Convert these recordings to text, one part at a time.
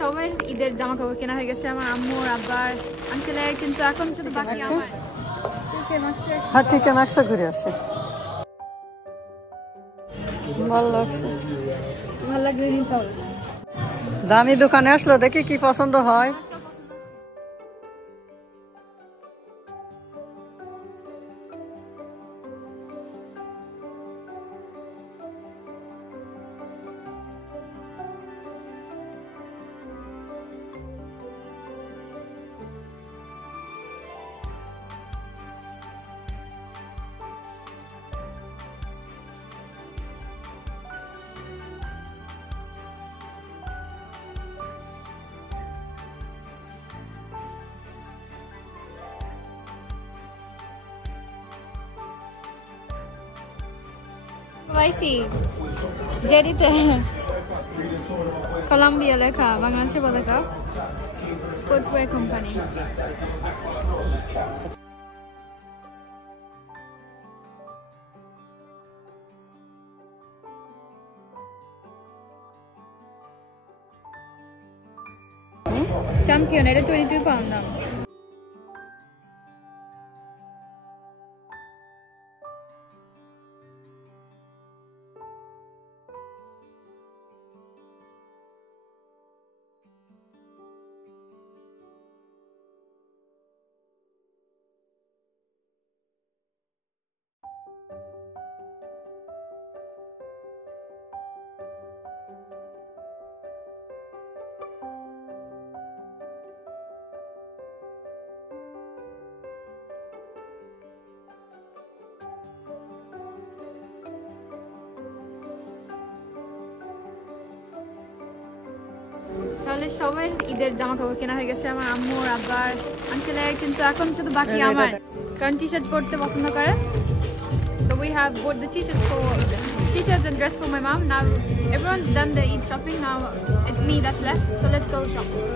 সবাই ঈদের জামা কাপড় কেনা হয়ে গেছে আমার আম্মুর আব্বার আঙ্কেলের, কিন্তু এখন শুধু বাকি আমার। হ্যাঁ ঠিক আছে, ম্যাক্সে ঘুরে আসে। ভালো লাগছে, ভালো লাগলে নিতে হবে। দামি দোকানে আসলো, দেখি কি পছন্দ হয়। পাইছি জেডিতে কলম্বিয়া লেখা, বাংলাদেশে লেখা, স্পোর্টসওয়্যার কোম্পানি। চ্যাম্পিয়ন, এটা 22 পাউন্ড দাম। তাহলে সবাই ঈদের জামা কাপড় কেনা হয়ে গেছে আমার আম্মুর আব্বার আঙ্কেলের, কিন্তু এখন শুধু বাকি আমার, কারণ টি শার্ট পরতে পছন্দ করে। So we have bought the t-shirts and dress for my mom. Now everyone's done the Eid shopping. Now it's me that's left. So let's go shopping.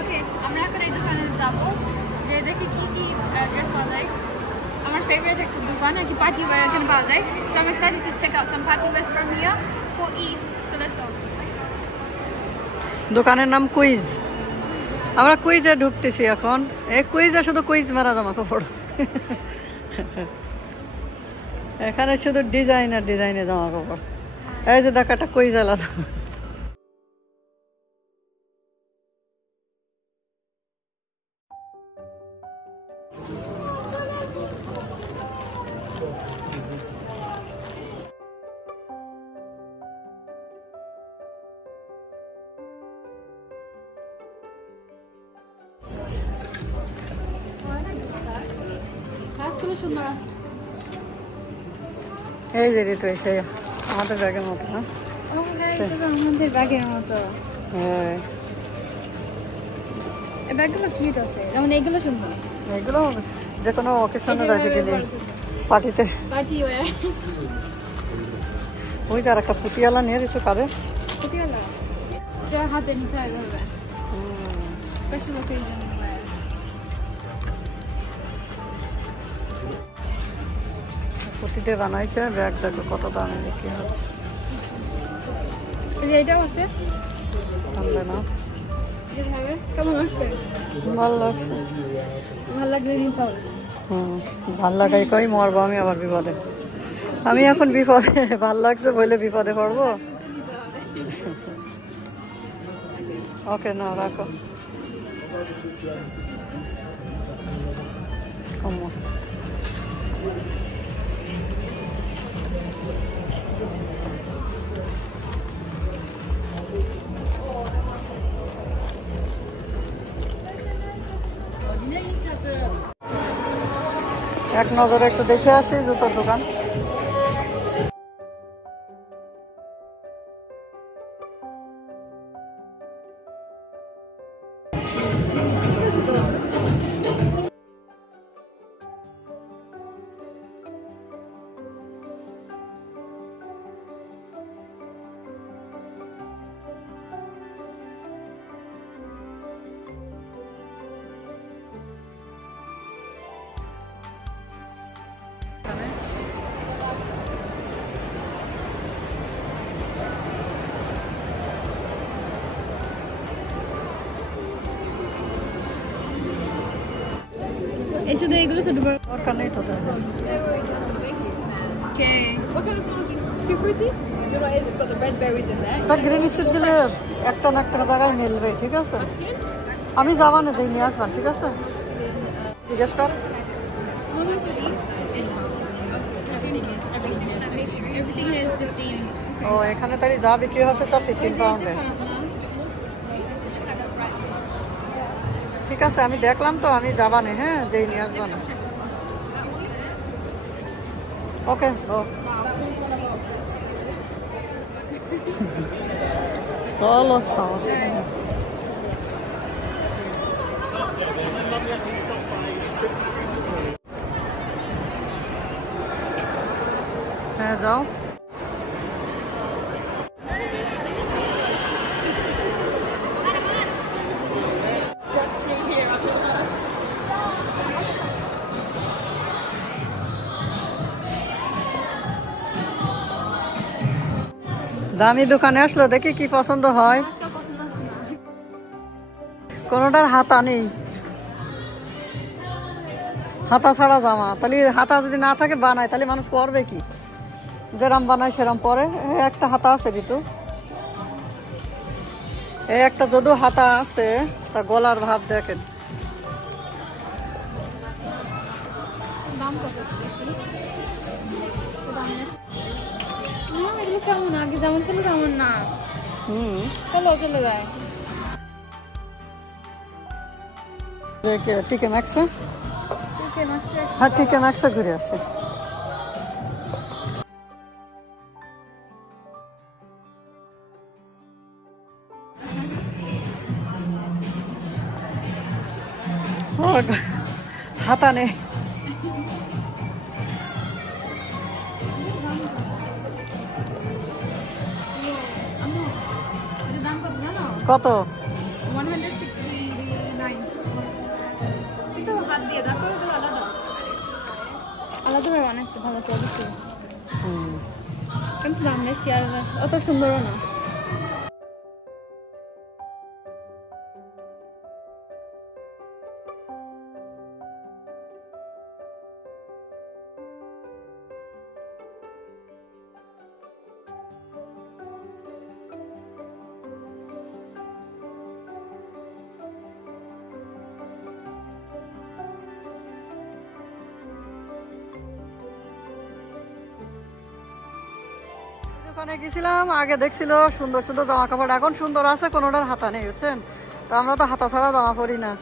Okay, আমরা এখন এই দোকানে যাবো, যে দেখি কি কি ড্রেস পাওয়া যায়। আমার ফেভারিট একটা দোকান আর কি, পার্টি ওয়্যার এখানে পাওয়া যায়। So I'm excited to check out some party wears from here for Eid. So let's go. দোকানের নাম কুইজ। আমরা কুইজে ঢুকতেছি এখন। এই কুইজে শুধু কুইজ মারা জামা কাপড়, এখানে শুধু ডিজাইনের জামা কাপড়। এই যে দেখ, একটা কুইজ আলাদা। সুন্দর আছে। এই যে ঋতু এসে আমাদের ব্যাগের মতো না, আমাদের ব্যাগের মতো। হ্যাঁ, এই ব্যাগগুলো কিউট আছে, যেমন এইগুলো সুন্দর। এগুলো যে কোনো অকেশনে যাইতে গেলে পার্টিতে পার্টি ওয়্যার। ওই যে আর একটা পুতিয়ালা নিয়ে ঋতু কারে পুতিয়ালা যা হাতে নিতে হবে, স্পেশাল অকেশন। পুঁতিতে বানাইছে ব্যাগ, দেখো কত দামে বিক্রি হচ্ছে। এটাও আছে, আনবে না? কেমন লাগছে? ভালো লাগছে, ভালো লাগলে নিতে হবে। ভাল লাগাই কই মরবো আমি আবার বিপদে। আমি এখন বিপদে, ভাল লাগছে বলে বিপদে পড়বো। ওকে, না রাখো। এক নজরে একটু দেখে আসি জুতোর দোকান। এই শুধু এগুলো ছোট বড় দরকার নেই তো তাহলে। Okay. What kind of smells? Too fruity? It's got the red berries in there. এটা গ্রিন স্টিক দিলে একটা না একটা জায়গায় মিলবে, ঠিক আছে? আমি যাবা না, যাই নিয়ে আসবান, ঠিক আছে? জিজ্ঞেস কর। How much are these? Everything here is 15. ও এখানে তাহলে যা বিক্রি হচ্ছে সব 15 পাউন্ডে। ঠিক আছে, আমি দেখলাম তো, আমি যাবা না, হ্যাঁ, যেই নিয়ে আসবা না। ওকে, ও চলো। হ্যাঁ যাও। দামি দোকানে আসলো, দেখি কি পছন্দ হয়। কোনোটার হাতা নেই, হাতা ছাড়া জামা। তাহলে হাতা যদি না থাকে বানায়, তাহলে মানুষ পরবে কি? যেরাম বানায় সেরাম পরে। একটা হাতা আছে ঋতু, এই একটা যদিও হাতা আছে, তা গলার ভাব দেখেন। দাম কত? না এগুলো কেমন, আগে যেমন ছিল তেমন না। চলো চলে যায়। টিকে ম্যাক্সে, হ্যাঁ টিকে ম্যাক্সে ঘুরে আসে। হাতা নেই। কত? 169 কিন্তু হাত দিয়ে দেখো, এগুলো আলাদা আলাদা ভাবে বানাইছে, ভালো তো অবশ্যই, কিন্তু দাম বেশি আর অত সুন্দরও না। দোকানে গেছিলাম, আগে দেখছিল সুন্দর সুন্দর জামা কাপড়, এখন সুন্দর আছে, কোনোটার হাতা নেই, বুঝছেন? তো আমরা তো হাতা ছাড়া জামা পরি না,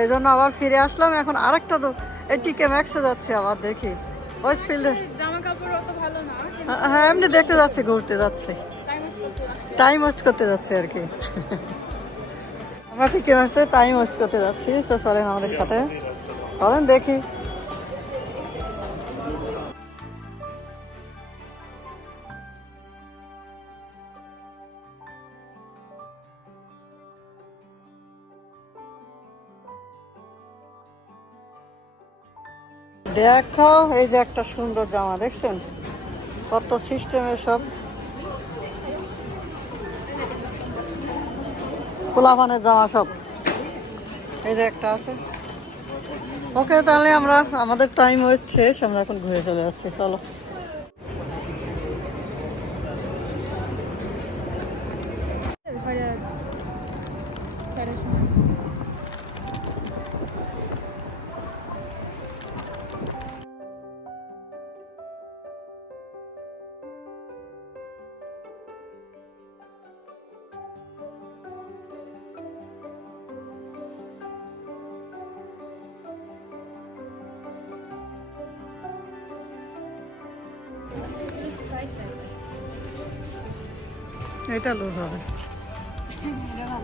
এই জন্য আবার ফিরে আসলাম। এখন আরেকটা তো এই টিকে ম্যাক্সে যাচ্ছি, আবার দেখি ওয়েস্টফিল্ডে। জামা কাপড় অত ভালো না, হ্যাঁ এমনি দেখতে যাচ্ছি, ঘুরতে যাচ্ছি, টাইম ওয়েস্ট করতে যাচ্ছি আর কি। আমরা টিকে ম্যাক্সে টাইম ওয়েস্ট করতে যাচ্ছি, তো চলেন আমাদের সাথে, চলেন দেখি। দেখো এই যে একটা সুন্দর জামা, দেখছেন কত সিস্টেমের সব, পোলাপানের জামা সব, এই যে একটা আছে। ওকে তাহলে আমরা, আমাদের টাইম ওয়েস্ট শেষ, আমরা এখন ঘুরে চলে যাচ্ছি, চলো। এটা লুজ হবে,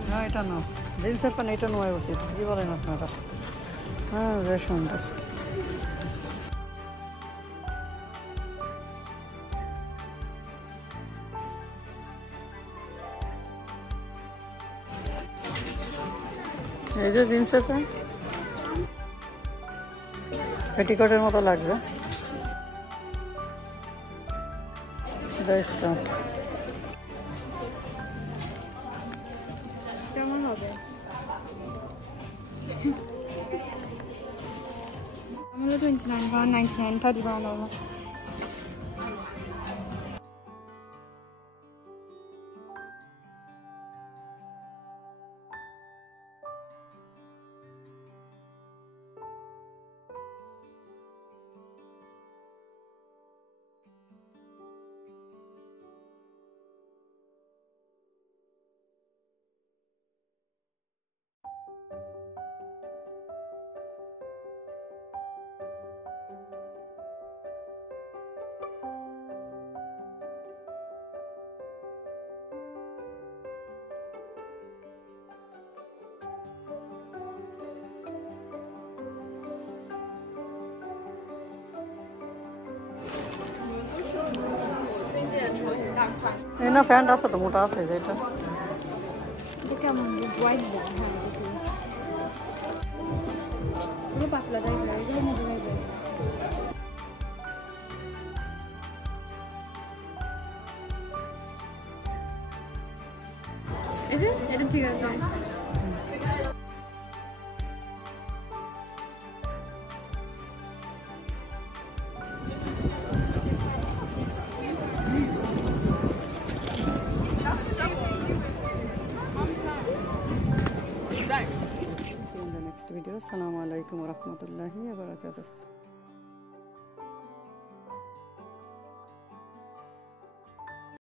হ্যাঁ এটা নাও, জিন্সের প্যান্ট এটা নেওয়া উচিত, কি বলেন আপনারা? হ্যাঁ বেশ সুন্দর। এই যে জিন্সের প্যান্ট, পেটিকোটের মতো লাগছে, স্টার্ট কেমন হবে? এগুলো 29 pound 99 30 pound almost. এই না প্যান্ট আছে তো মোটা আছে যেটা এটা কেমন হোয়াইট ব্ল্যাক হ্যাঁ এগুলো পাতলা টাইপের এগুলো মোটা টাইপের Is it? এটা ঠিক আছে next video. Assalamu alaikum wa rahmatullahi wa barakatuh.